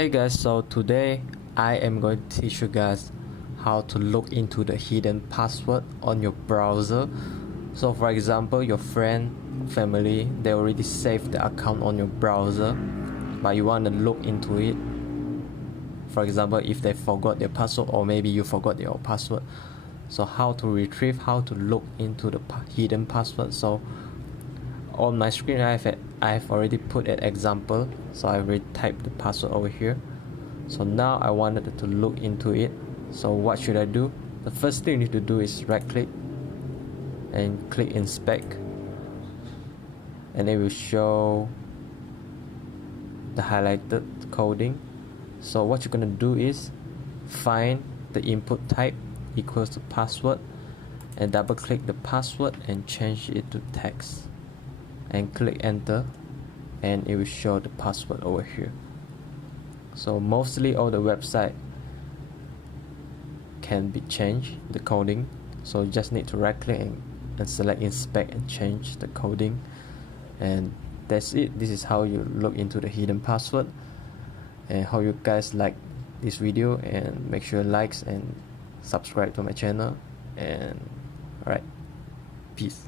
Hey guys, so today I am going to teach you guys how to look into the hidden password on your browser. So for example, your friend, family, they already saved the account on your browser, but you want to look into it. For example, if they forgot their password, or maybe you forgot your password. So how to retrieve, how to look into the hidden password. So on my screen I've already put an example, so I already typed the password over here. So now I wanted to look into it. So what should I do? The first thing you need to do is right click and click inspect, and it will show the highlighted coding. So what you're gonna do is find the input type equals to password and double click the password and change it to text and click enter, and it will show the password over here. So mostly all the website can be changed, the coding. So you just need to right click and select inspect and change the coding, and that's it. This is how you look into the hidden password. And hope you guys like this video, and make sure likes and subscribe to my channel. And alright, peace.